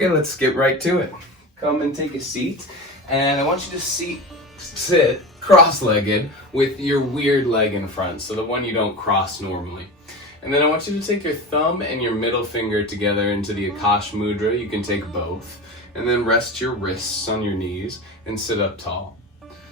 Okay, let's get right to it. Come and take a seat, and I want you to sit cross-legged with your weird leg in front, so the one you don't cross normally. And then I want you to take your thumb and your middle finger together into the Mudra. You can take both. And then rest your wrists on your knees and sit up tall.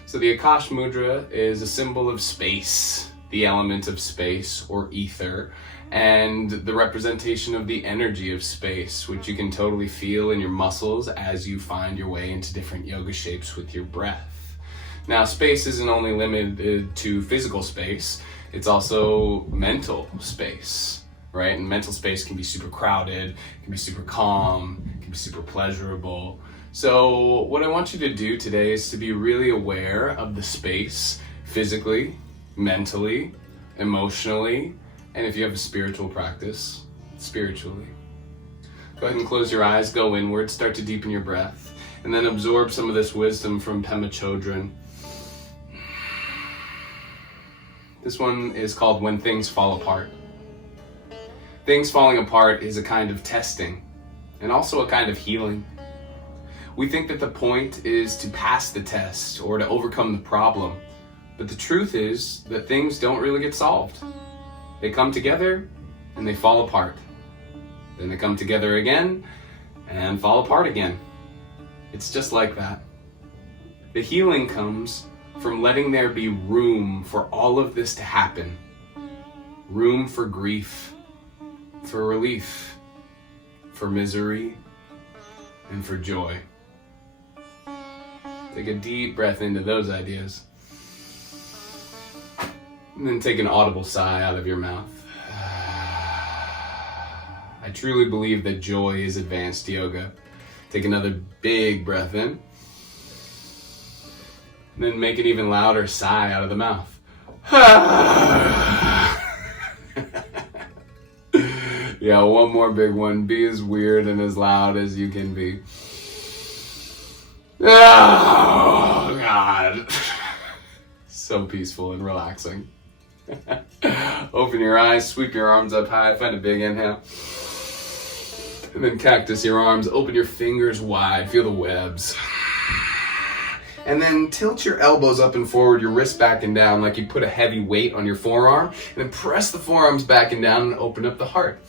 So the Mudra is a symbol of space, the element of space or ether, and the representation of the energy of space, which you can totally feel in your muscles as you find your way into different yoga shapes with your breath. Now, space isn't only limited to physical space, it's also mental space, right? And mental space can be super crowded, can be super calm, can be super pleasurable. So what I want you to do today is to be really aware of the space physically, mentally, emotionally, and if you have a spiritual practice, spiritually. Go ahead and close your eyes, go inward, start to deepen your breath, and then absorb some of this wisdom from Pema Chodron. This one is called When Things Fall Apart. Things falling apart is a kind of testing, and also a kind of healing. We think that the point is to pass the test or to overcome the problem, but the truth is that things don't really get solved. They come together and they fall apart. Then they come together again and fall apart again. It's just like that. The healing comes from letting there be room for all of this to happen. Room for grief, for relief, for misery, and for joy. Take a deep breath into those ideas. And then take an audible sigh out of your mouth. I truly believe that joy is advanced yoga. Take another big breath in. And then make an even louder sigh out of the mouth. Yeah, one more big one. Be as weird and as loud as you can be. Oh, God. So peaceful and relaxing. Open your eyes, sweep your arms up high, find a big inhale. And then cactus your arms, open your fingers wide, feel the webs. And then tilt your elbows up and forward, your wrists back and down like you put a heavy weight on your forearm. And then press the forearms back and down and open up the heart.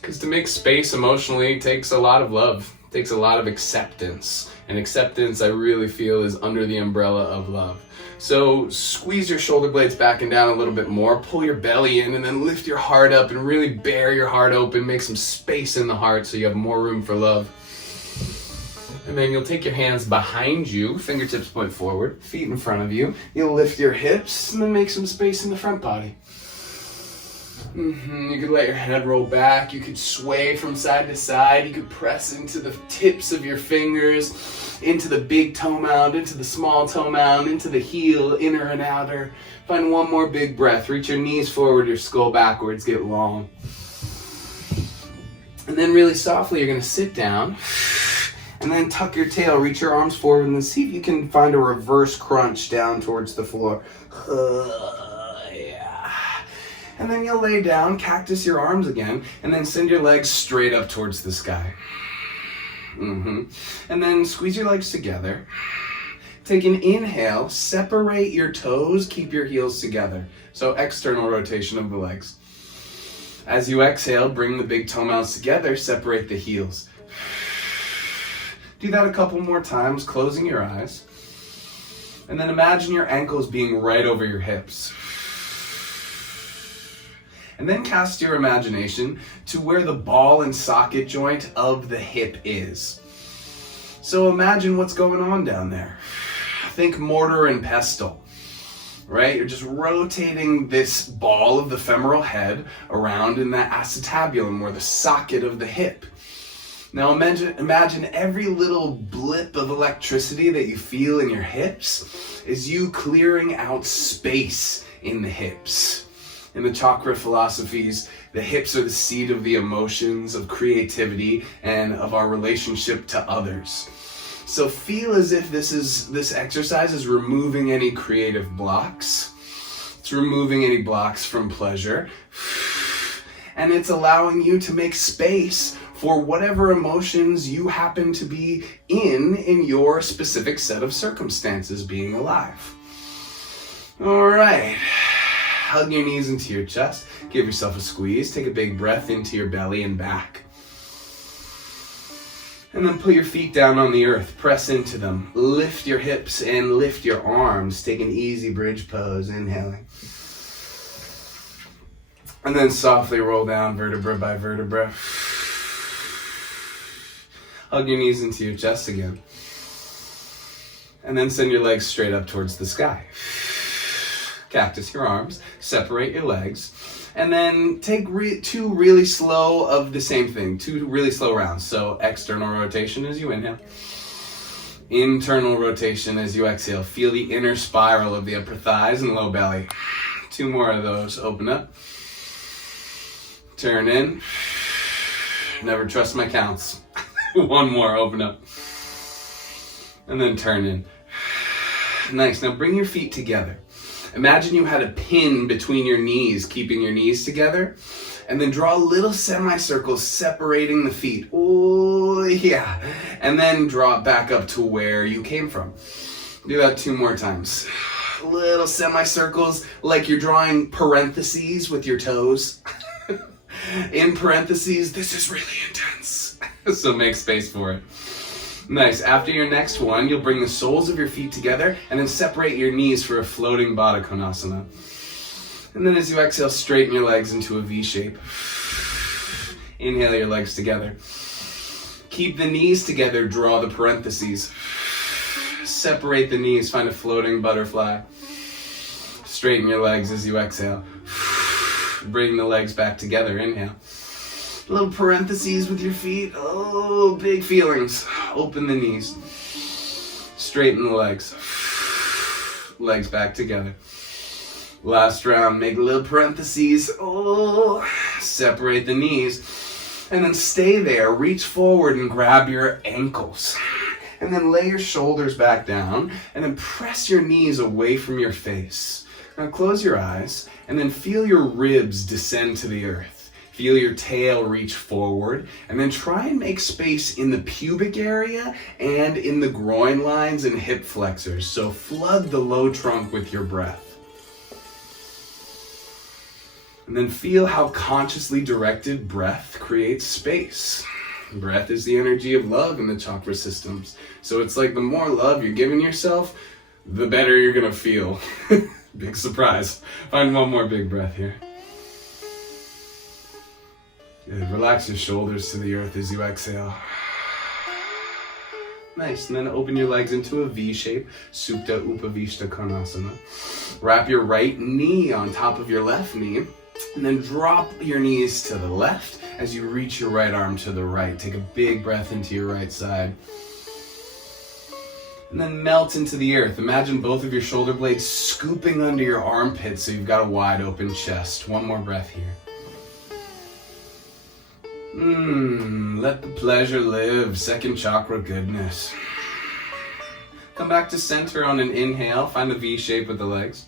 Because to make space emotionally takes a lot of love, takes a lot of acceptance. And acceptance, I really feel, is under the umbrella of love. So squeeze your shoulder blades back and down a little bit more, pull your belly in, and then lift your heart up and really bare your heart open, make some space in the heart so you have more room for love. And then you'll take your hands behind you, fingertips point forward, feet in front of you. You'll lift your hips and then make some space in the front body. You could let your head roll back, you could sway from side to side, you could press into the tips of your fingers, into the big toe mound, into the small toe mound, into the heel, inner and outer. Find one more big breath, reach your knees forward, your skull backwards, get long. And then really softly you're going to sit down, and then tuck your tail, reach your arms forward, and then see if you can find a reverse crunch down towards the floor. And then you'll lay down, cactus your arms again, and then send your legs straight up towards the sky. And then squeeze your legs together. Take an inhale, separate your toes, keep your heels together. So external rotation of the legs. As you exhale, bring the big toe mounds together, separate the heels. Do that a couple more times, closing your eyes. And then imagine your ankles being right over your hips. And then cast your imagination to where the ball and socket joint of the hip is. So imagine what's going on down there. Think mortar and pestle, right? You're just rotating this ball of the femoral head around in the acetabulum, or the socket of the hip. Now imagine every little blip of electricity that you feel in your hips is you clearing out space in the hips. In the chakra philosophies, the hips are the seat of the emotions, of creativity, and of our relationship to others. So feel as if this exercise is removing any creative blocks. It's removing any blocks from pleasure. And it's allowing you to make space for whatever emotions you happen to be in your specific set of circumstances being alive. All right. Hug your knees into your chest. Give yourself a squeeze. Take a big breath into your belly and back. And then put your feet down on the earth. Press into them. Lift your hips and lift your arms. Take an easy bridge pose. Inhaling. And then softly roll down vertebra by vertebra. Hug your knees into your chest again. And then send your legs straight up towards the sky. Cactus your arms. Separate your legs. And then take two really slow of the same thing. 2 really slow rounds. So external rotation as you inhale. Internal rotation as you exhale. Feel the inner spiral of the upper thighs and low belly. 2 more of those. Open up. Turn in. Never trust my counts. 1 more. Open up. And then turn in. Nice. Now bring your feet together. Imagine you had a pin between your knees, keeping your knees together, and then draw little semicircles separating the feet. Oh, yeah. And then draw it back up to where you came from. Do that 2 more times. Little semicircles, like you're drawing parentheses with your toes. In parentheses, this is really intense. So make space for it. Nice. After your next one, you'll bring the soles of your feet together and then separate your knees for a floating Baddha Konasana. And then as you exhale, straighten your legs into a V shape. Inhale your legs together. Keep the knees together, draw the parentheses. Separate the knees, find a floating butterfly. Straighten your legs as you exhale. Bring the legs back together, inhale. Little parentheses with your feet. Oh, big feelings. Open the knees. Straighten the legs. Legs back together. Last round, make little parentheses. Oh, separate the knees. And then stay there. Reach forward and grab your ankles. And then lay your shoulders back down. And then press your knees away from your face. Now close your eyes. And then feel your ribs descend to the earth. Feel your tail reach forward, and then try and make space in the pubic area and in the groin lines and hip flexors. So flood the low trunk with your breath. And then feel how consciously directed breath creates space. Breath is the energy of love in the chakra systems. So it's like the more love you're giving yourself, the better you're gonna feel. Big surprise. Find 1 more big breath here. Good. Relax your shoulders to the earth as you exhale. Nice. And then open your legs into a V shape. Supta Upavishta Konasana. Wrap your right knee on top of your left knee. And then drop your knees to the left as you reach your right arm to the right. Take a big breath into your right side. And then melt into the earth. Imagine both of your shoulder blades scooping under your armpits so you've got a wide open chest. 1 more breath here. Let the pleasure live. 2nd chakra goodness. Come back to center on an inhale. Find a V shape with the legs.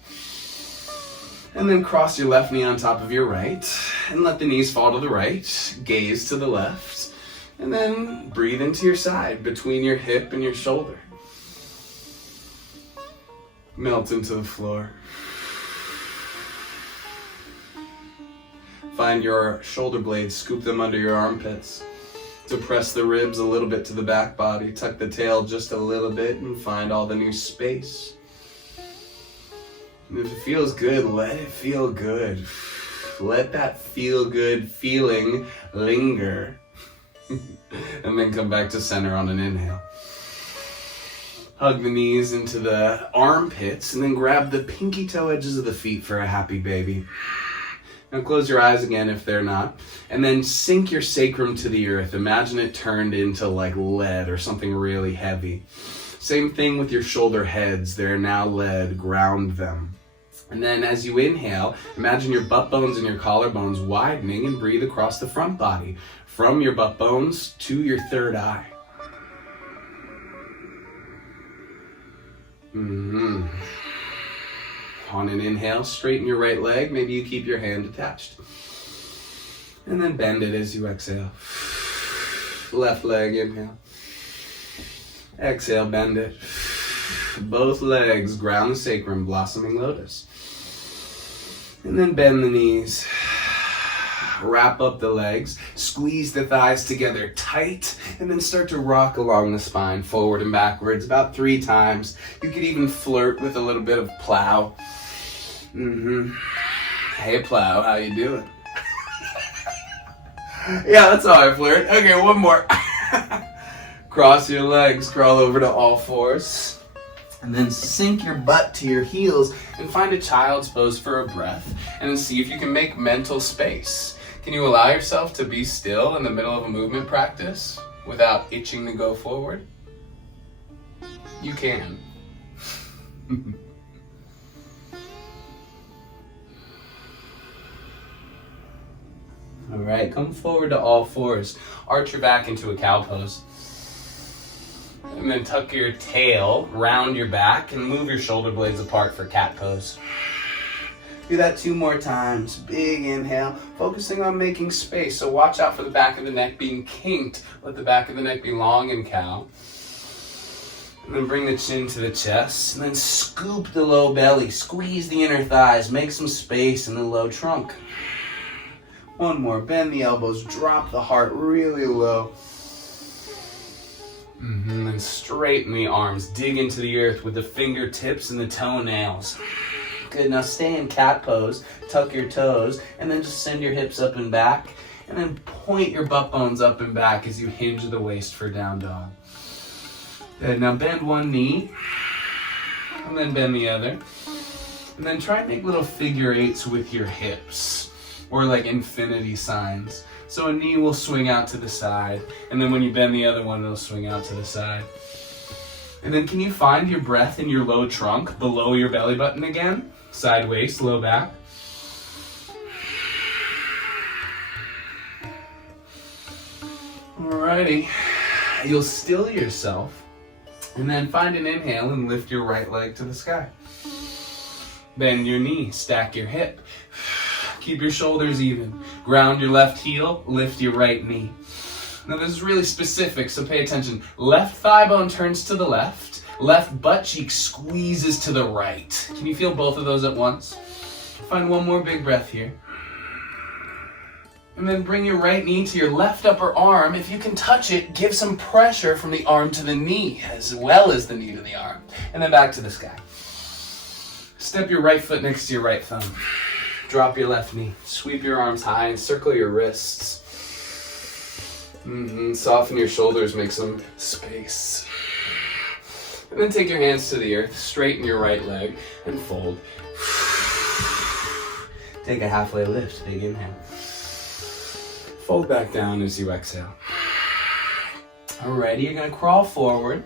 And then cross your left knee on top of your right. And let the knees fall to the right. Gaze to the left. And then breathe into your side between your hip and your shoulder. Melt into the floor. Find your shoulder blades, scoop them under your armpits. To press the ribs a little bit to the back body. Tuck the tail just a little bit and find all the new space. And if it feels good, let it feel good. Let that feel good feeling linger. And then come back to center on an inhale. Hug the knees into the armpits and then grab the pinky toe edges of the feet for a happy baby. Now close your eyes again if they're not. And then sink your sacrum to the earth. Imagine it turned into like lead or something really heavy. Same thing with your shoulder heads. They're now lead. Ground them. And then as you inhale, imagine your butt bones and your collarbones widening and breathe across the front body. From your butt bones to your third eye. On an inhale, straighten your right leg. Maybe you keep your hand attached. And then bend it as you exhale. Left leg, inhale. Exhale, bend it. Both legs, ground the sacrum, blossoming lotus. And then bend the knees. Wrap up the legs, squeeze the thighs together tight, and then start to rock along the spine, forward and backwards, about 3 times. You could even flirt with a little bit of plow. Hey plow, how you doing? Yeah, that's how I flirt. Okay, one more. Cross your legs, crawl over to all fours. And then sink your butt to your heels and find a child's pose for a breath. And then see if you can make mental space. Can you allow yourself to be still in the middle of a movement practice without itching to go forward? You can. All right, come forward to all fours. Arch your back into a cow pose. And then tuck your tail round your back and move your shoulder blades apart for cat pose. Do that 2 more times. Big inhale, focusing on making space. So watch out for the back of the neck being kinked. Let the back of the neck be long in cow. And then bring the chin to the chest. And then scoop the low belly. Squeeze the inner thighs. Make some space in the low trunk. 1 more. Bend the elbows. Drop the heart really low. And straighten the arms. Dig into the earth with the fingertips and the toenails. Good. Now stay in cat pose. Tuck your toes. And then just send your hips up and back. And then point your butt bones up and back as you hinge the waist for down dog. Good. Now bend one knee. And then bend the other. And then try and make little figure 8s with your hips. Or like infinity signs. So a knee will swing out to the side, and then when you bend the other one, it'll swing out to the side. And then can you find your breath in your low trunk, below your belly button again? Side waist, low back. Alrighty. You'll still yourself, and then find an inhale and lift your right leg to the sky. Bend your knee, stack your hip. Keep your shoulders even. Ground your left heel, lift your right knee. Now this is really specific, so pay attention. Left thigh bone turns to the left. Left butt cheek squeezes to the right. Can you feel both of those at once? Find one more big breath here. And then bring your right knee to your left upper arm. If you can touch it, give some pressure from the arm to the knee, as well as the knee to the arm. And then back to the sky. Step your right foot next to your right thumb. Drop your left knee. Sweep your arms high and circle your wrists. Soften your shoulders, make some space. And then take your hands to the earth, straighten your right leg, and fold. Take a halfway lift, big inhale. Fold back down as you exhale. Alrighty, you're gonna crawl forward,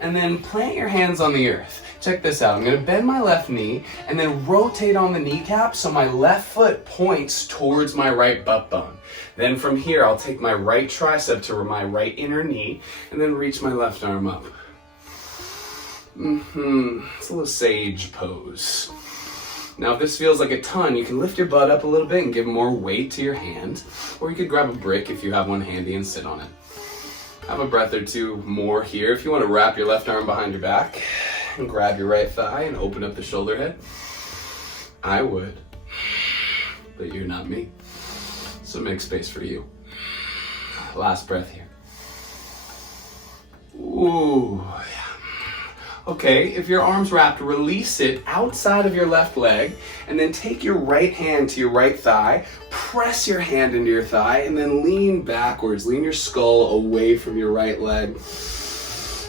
and then plant your hands on the earth. Check this out. I'm going to bend my left knee and then rotate on the kneecap so my left foot points towards my right butt bone. Then from here, I'll take my right tricep to my right inner knee and then reach my left arm up. It's a little sage pose. Now, if this feels like a ton, you can lift your butt up a little bit and give more weight to your hand, or you could grab a brick if you have one handy and sit on it. Have a breath or 2 more here. If you want to wrap your left arm behind your back, and grab your right thigh and open up the shoulder head. I would, but you're not me. So make space for you. Last breath here. Ooh, yeah. Okay, if your arm's wrapped, release it outside of your left leg, and then take your right hand to your right thigh, press your hand into your thigh, and then lean backwards. Lean your skull away from your right leg,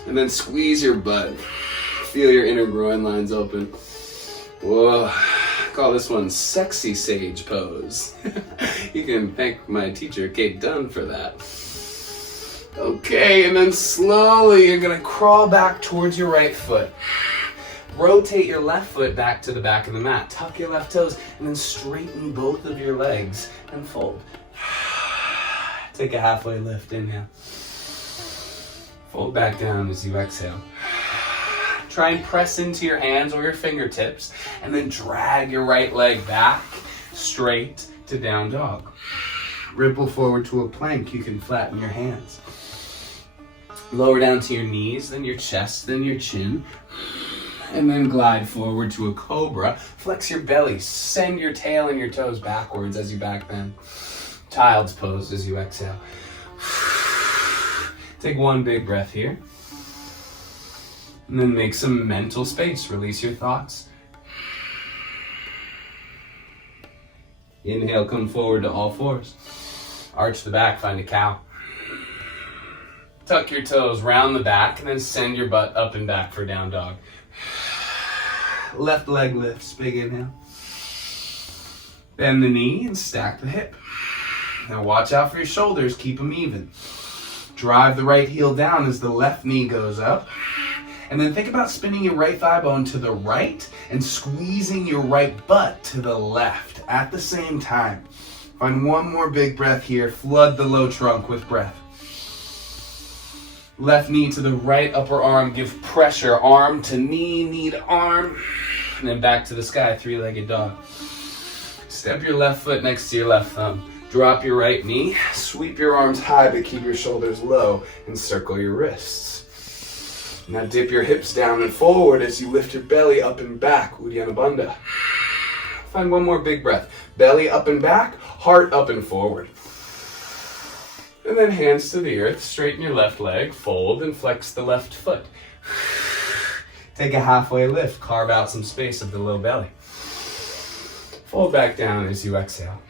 and then squeeze your butt. Feel your inner groin lines open. Whoa, I call this one sexy sage pose. You can thank my teacher, Kate Dunn, for that. Okay, and then slowly you're gonna crawl back towards your right foot. Rotate your left foot back to the back of the mat. Tuck your left toes, and then straighten both of your legs and fold. Take a halfway lift, inhale. Fold back down as you exhale. Try and press into your hands or your fingertips, and then drag your right leg back straight to down dog. Ripple forward to a plank. You can flatten your hands. Lower down to your knees, then your chest, then your chin. And then glide forward to a cobra. Flex your belly. Send your tail and your toes backwards as you back bend. Child's pose as you exhale. Take one big breath here. And then make some mental space. Release your thoughts. Inhale, come forward to all fours. Arch the back, find a cow. Tuck your toes, round the back, and then send your butt up and back for down dog. Left leg lifts, big inhale. Bend the knee and stack the hip. Now watch out for your shoulders, keep them even. Drive the right heel down as the left knee goes up. And then think about spinning your right thigh bone to the right and squeezing your right butt to the left at the same time. Find one more big breath here. Flood the low trunk with breath. Left knee to the right upper arm. Give pressure. Arm to knee, knee to arm. And then back to the sky, three-legged dog. Step your left foot next to your left thumb. Drop your right knee. Sweep your arms high but keep your shoulders low and circle your wrists. Now dip your hips down and forward as you lift your belly up and back, Uddiyana Bandha. Find one more big breath. Belly up and back, heart up and forward. And then hands to the earth, straighten your left leg, fold and flex the left foot. Take a halfway lift, carve out some space of the low belly. Fold back down as you exhale.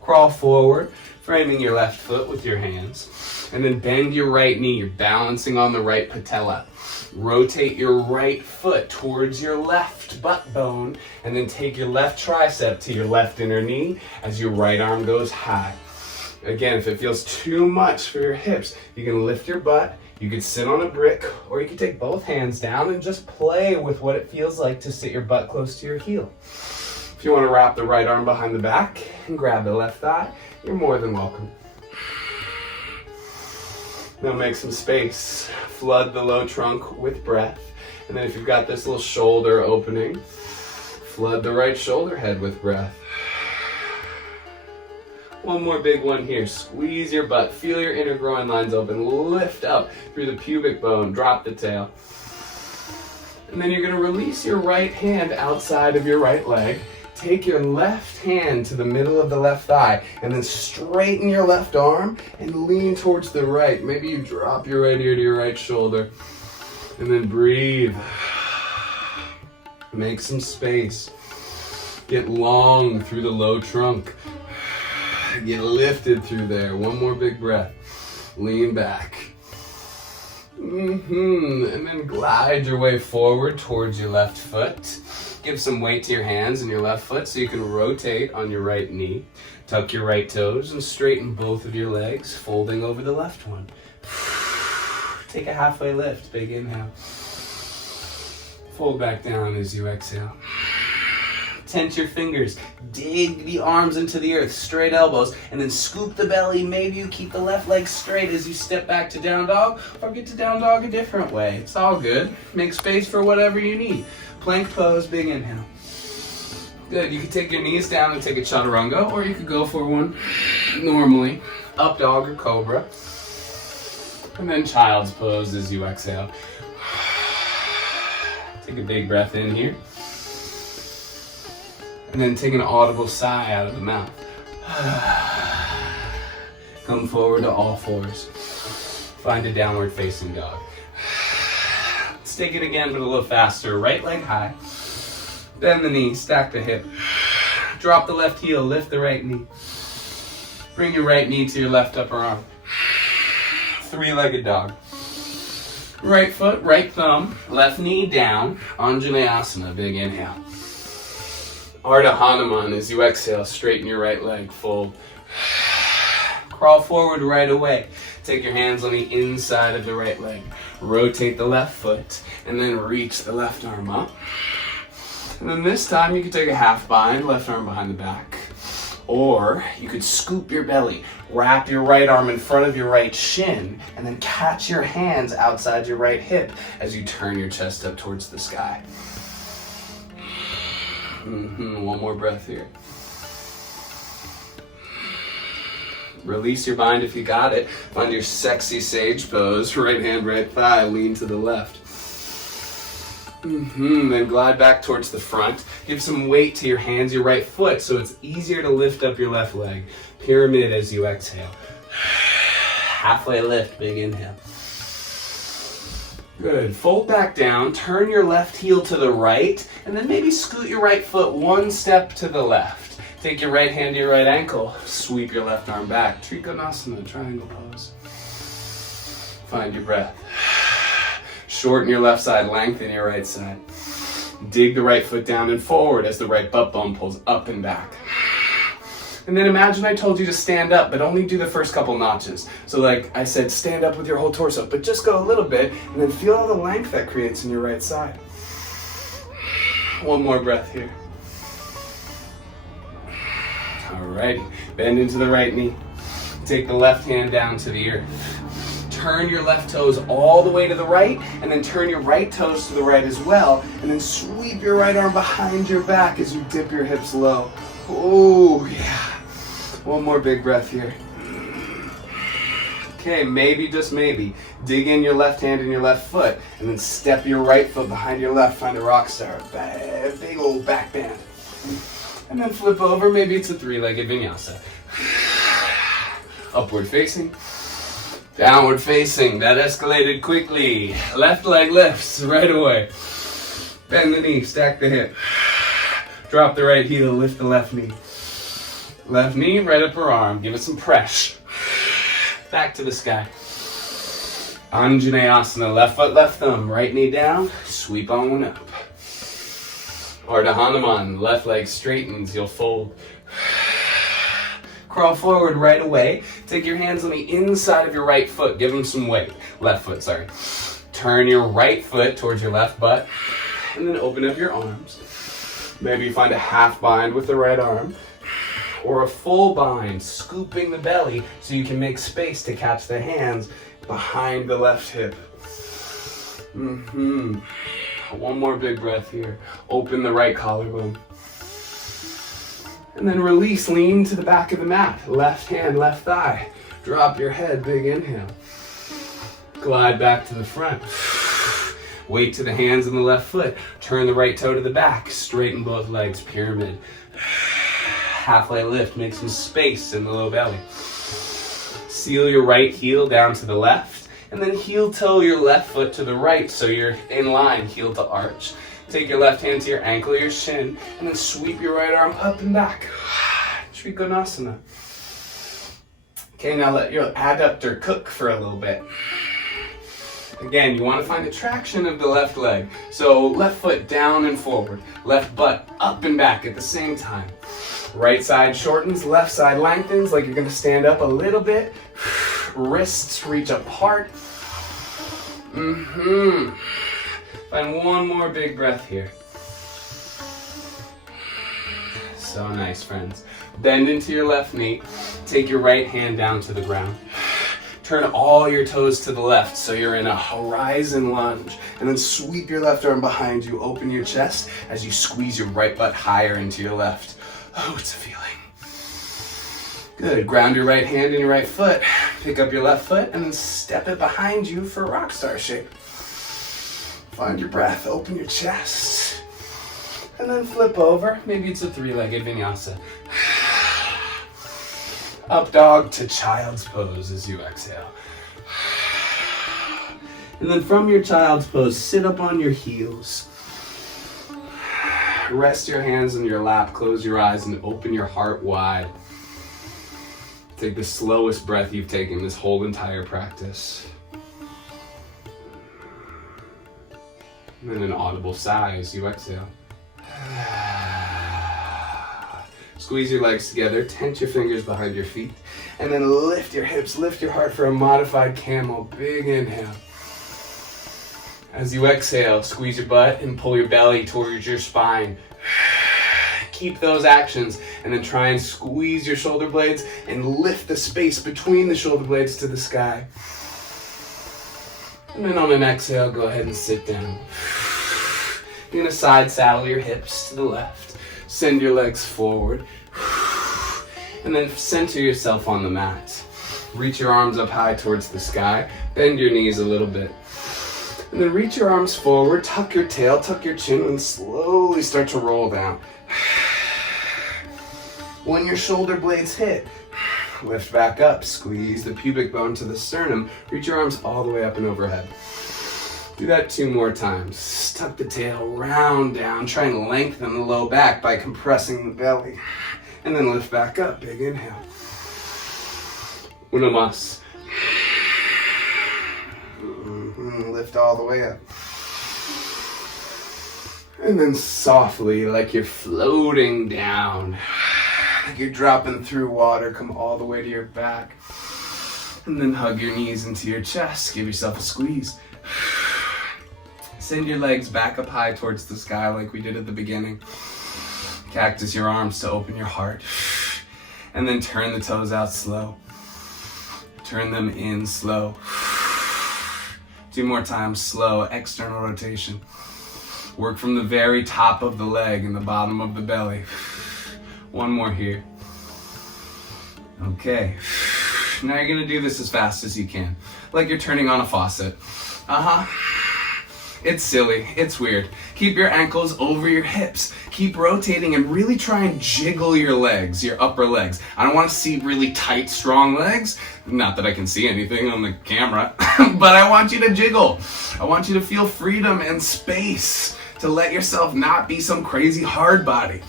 Crawl forward, framing your left foot with your hands. And then bend your right knee. You're balancing on the right patella. Rotate your right foot towards your left butt bone. And then take your left tricep to your left inner knee as your right arm goes high. Again, if it feels too much for your hips, you can lift your butt. You could sit on a brick, or you could take both hands down and just play with what it feels like to sit your butt close to your heel. If you want to wrap the right arm behind the back and grab the left thigh, you're more than welcome. Now make some space. Flood the low trunk with breath. And then if you've got this little shoulder opening, flood the right shoulder head with breath. One more big one here. Squeeze your butt. Feel your inner groin lines open. Lift up through the pubic bone. Drop the tail. And then you're going to release your right hand outside of your right leg. Take your left hand to the middle of the left thigh and then straighten your left arm and lean towards the right. Maybe you drop your right ear to your right shoulder and then breathe. Make some space. Get long through the low trunk. Get lifted through there. One more big breath. Lean back. And then glide your way forward towards your left foot. Give some weight to your hands and your left foot so you can rotate on your right knee. Tuck your right toes and straighten both of your legs, folding over the left one. Take a halfway lift, big inhale. Fold back down as you exhale. Tense your fingers, dig the arms into the earth, straight elbows, and then scoop the belly. Maybe you keep the left leg straight as you step back to down dog, or get to down dog a different way. It's all good. Make space for whatever you need. Plank pose, big inhale. Good, you can take your knees down and take a chaturanga, or you could go for one normally, up dog or cobra. And then child's pose as you exhale. Take a big breath in here. And then take an audible sigh out of the mouth. Come forward to all fours. Find a downward facing dog. Let's take it again, but a little faster. Right leg high. Bend the knee, stack the hip. Drop the left heel, lift the right knee. Bring your right knee to your left upper arm. Three-legged dog. Right foot, right thumb, left knee down. Anjaneyasana, big inhale. Ardha Hanuman as you exhale, straighten your right leg, fold. Crawl forward right away. Take your hands on the inside of the right leg. Rotate the left foot, and then reach the left arm up. And then this time you could take a half bind, left arm behind the back. Or you could scoop your belly, wrap your right arm in front of your right shin, and then catch your hands outside your right hip as you turn your chest up towards the sky. One more breath here. Release your mind if you got it. Find your sexy sage pose. Right hand, right thigh, lean to the left. Then glide back towards the front. Give some weight to your hands, your right foot, so it's easier to lift up your left leg. Pyramid as you exhale. Halfway lift, big inhale. Good. Fold back down, turn your left heel to the right, and then maybe scoot your right foot one step to the left. Take your right hand to your right ankle, sweep your left arm back. Trikonasana, triangle pose. Find your breath. Shorten your left side, lengthen your right side. Dig the right foot down and forward as the right butt bone pulls up and back. And then imagine I told you to stand up, but only do the first couple notches. So like I said, stand up with your whole torso, but just go a little bit, and then feel all the length that creates in your right side. One more breath here. Alrighty, bend into the right knee. Take the left hand down to the earth. Turn your left toes all the way to the right, and then turn your right toes to the right as well, and then sweep your right arm behind your back as you dip your hips low. Oh, yeah. One more big breath here. Okay, maybe, just maybe, dig in your left hand and your left foot, and then step your right foot behind your left, find a rock star, big old back bend. And then flip over, maybe it's a three-legged vinyasa. Upward facing, downward facing, that escalated quickly. Left leg lifts right away. Bend the knee, stack the hip. Drop the right heel, lift the left knee. Left knee, right upper arm, give it some press. Back to the sky. Anjaneyasana, left foot, left thumb, right knee down, sweep on up. Ardha Hanuman, left leg straightens, you'll fold. Crawl forward right away. Take your hands on the inside of your right foot, give them some weight. Left foot, sorry. Turn your right foot towards your left butt, and then open up your arms. Maybe you find a half bind with the right arm, or a full bind, scooping the belly so you can make space to catch the hands behind the left hip. One more big breath here. Open the right collarbone. And then release, lean to the back of the mat. Left hand, left thigh. Drop your head, big inhale. Glide back to the front. Weight to the hands and the left foot. Turn the right toe to the back. Straighten both legs, pyramid. Halfway lift, make some space in the low belly. Seal your right heel down to the left, and then heel toe your left foot to the right so you're in line, heel to arch. Take your left hand to your ankle, your shin, and then sweep your right arm up and back. Trikonasana. Okay, now let your adductor cook for a little bit. Again, you want to find the traction of the left leg. So left foot down and forward, left butt up and back at the same time. Right side shortens, left side lengthens, like you're gonna stand up a little bit. Wrists reach apart. Find one more big breath here. So nice, friends. Bend into your left knee. Take your right hand down to the ground. Turn all your toes to the left so you're in a horizon lunge. And then sweep your left arm behind you. Open your chest as you squeeze your right butt higher into your left. Oh, it's a feeling. Good. Ground your right hand and your right foot. Pick up your left foot and then step it behind you for a rock star shape. Find your breath. Open your chest. And then flip over. Maybe it's a three-legged vinyasa. Up dog to child's pose as you exhale. And then from your child's pose, sit up on your heels. Rest your hands in your lap, close your eyes, and open your heart wide. Take the slowest breath you've taken this whole entire practice. And then an audible sigh as you exhale. Squeeze your legs together, tense your fingers behind your feet, and then lift your hips, lift your heart for a modified camel. Big inhale. As you exhale, squeeze your butt and pull your belly towards your spine. Keep those actions, and then try and squeeze your shoulder blades and lift the space between the shoulder blades to the sky. And then on an exhale, go ahead and sit down. You're gonna side saddle your hips to the left. Send your legs forward. And then center yourself on the mat. Reach your arms up high towards the sky. Bend your knees a little bit. And then reach your arms forward, tuck your tail, tuck your chin, and slowly start to roll down. When your shoulder blades hit, lift back up, squeeze the pubic bone to the sternum, reach your arms all the way up and overhead. Do that 2 more times. Tuck the tail, round down, try and lengthen the low back by compressing the belly. And then lift back up, big inhale. Uno más. Lift all the way up. And then softly, like you're floating down, like you're dropping through water, come all the way to your back. And then hug your knees into your chest. Give yourself a squeeze. Send your legs back up high towards the sky like we did at the beginning. Cactus your arms to open your heart. And then turn the toes out slow. Turn them in slow. 2 more times, slow, external rotation. Work from the very top of the leg and the bottom of the belly. 1 more here. Okay. Now you're gonna do this as fast as you can. Like you're turning on a faucet. It's silly, it's weird. Keep your ankles over your hips. Keep rotating and really try and jiggle your legs, your upper legs. I don't want to see really tight, strong legs. Not that I can see anything on the camera, but I want you to jiggle. I want you to feel freedom and space to let yourself not be some crazy hard body.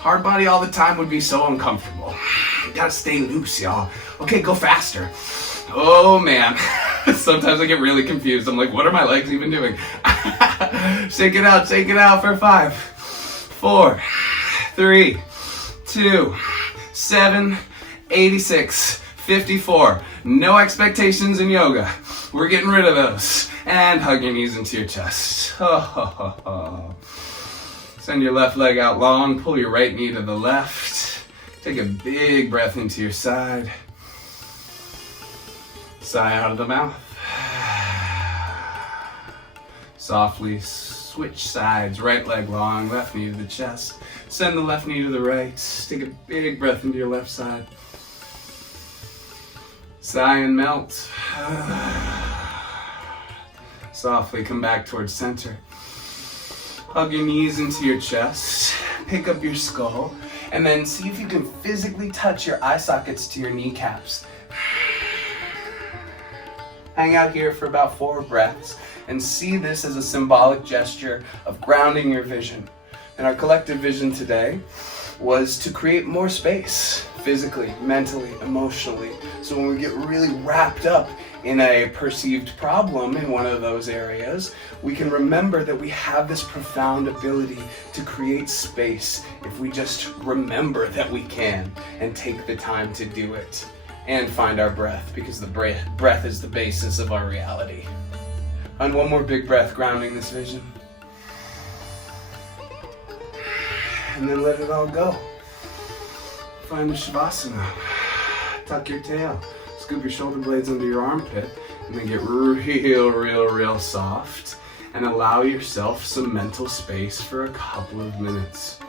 Hard body all the time would be so uncomfortable. You gotta stay loose, y'all. Okay, go faster. Oh man, sometimes I get really confused. I'm like, what are my legs even doing? Shake it out for 5, 4, 3, 2, 7, 86, 54. No expectations in yoga. We're getting rid of those. And hug your knees into your chest. Send your left leg out long. Pull your right knee to the left. Take a big breath into your side. Sigh out of the mouth. Softly switch sides. Right leg long, left knee to the chest. Send the left knee to the right. Take a big breath into your left side. Sigh and melt. Softly come back towards center. Hug your knees into your chest. Pick up your skull. And then see if you can physically touch your eye sockets to your kneecaps. Hang out here for about 4 breaths and see this as a symbolic gesture of grounding your vision. And our collective vision today was to create more space, physically, mentally, emotionally. So when we get really wrapped up in a perceived problem in one of those areas, we can remember that we have this profound ability to create space if we just remember that we can and take the time to do it. And find our breath, because the breath is the basis of our reality. And 1 more big breath, grounding this vision. And then let it all go. Find the Shavasana. Tuck your tail. Scoop your shoulder blades under your armpit. And then get real soft. And allow yourself some mental space for a couple of minutes.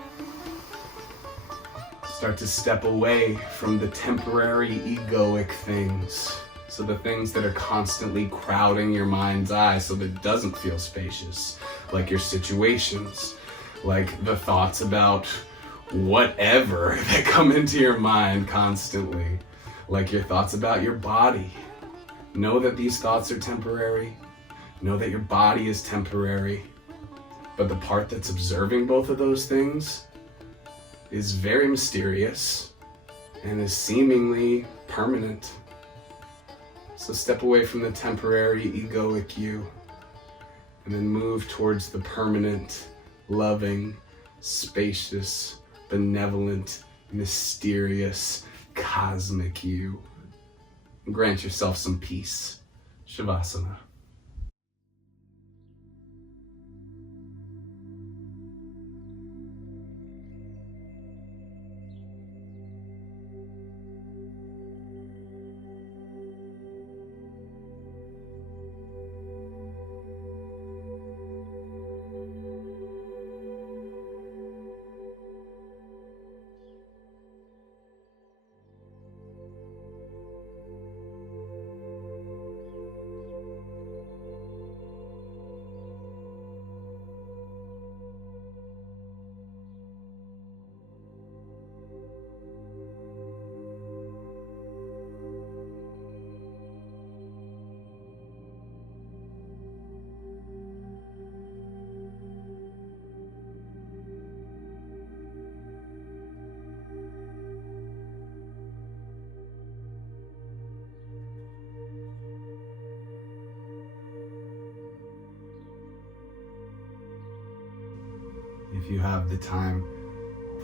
Start to step away from the temporary egoic things. So the things that are constantly crowding your mind's eye so that it doesn't feel spacious. Like your situations, like the thoughts about whatever that come into your mind constantly. Like your thoughts about your body. Know that these thoughts are temporary. Know that your body is temporary. But the part that's observing both of those things is very mysterious and is seemingly permanent. So step away from the temporary egoic you and then move towards the permanent, loving, spacious, benevolent, mysterious, cosmic you. And grant yourself some peace. Shavasana. if you have the time,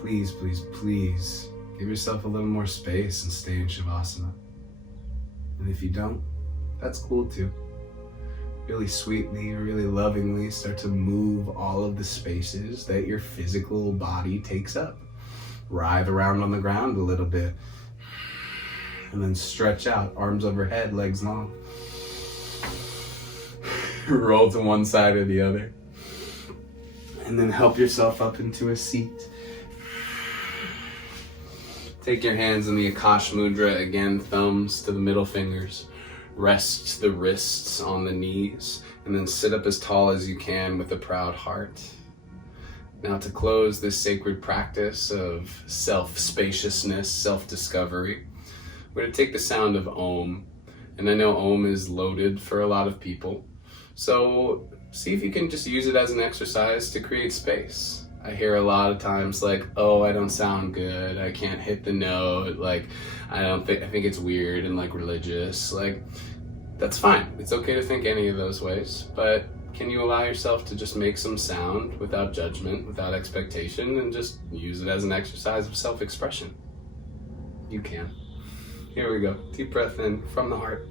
please, please, please give yourself a little more space and stay in Shavasana. And if you don't, that's cool too. Really sweetly, really lovingly start to move all of the spaces that your physical body takes up. Writhe around on the ground a little bit. And then stretch out, arms overhead, legs long. Roll to one side or the other. And then help yourself up into a seat. Take your hands in the Akash Mudra, again, thumbs to the middle fingers. Rest the wrists on the knees, and then sit up as tall as you can with a proud heart. Now, to close this sacred practice of self-spaciousness, self-discovery, we're going to take the sound of Om. And I know Om is loaded for a lot of people. So see if you can just use it as an exercise to create space. I hear a lot of times like, oh, I don't sound good. I can't hit the note. Like, I think it's weird and like religious. Like, that's fine. It's okay to think any of those ways. But can you allow yourself to just make some sound without judgment, without expectation, and just use it as an exercise of self-expression? You can. Here we go. Deep breath in from the heart.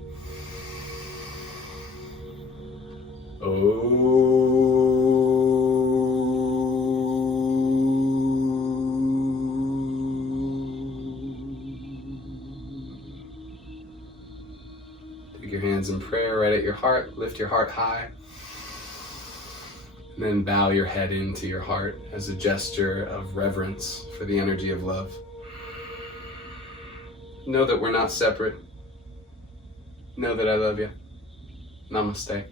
Take your hands in prayer right at your heart. Lift your heart high. And then bow your head into your heart as a gesture of reverence for the energy of love. Know that we're not separate. Know that I love you. Namaste.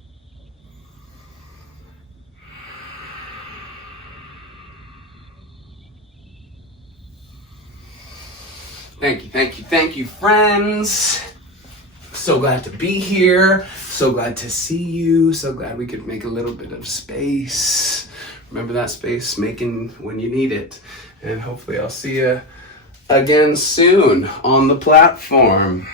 Thank you, friends. So glad to be here. So glad to see you. So glad we could make a little bit of space. Remember that space making when you need it. And hopefully I'll see you again soon on the platform.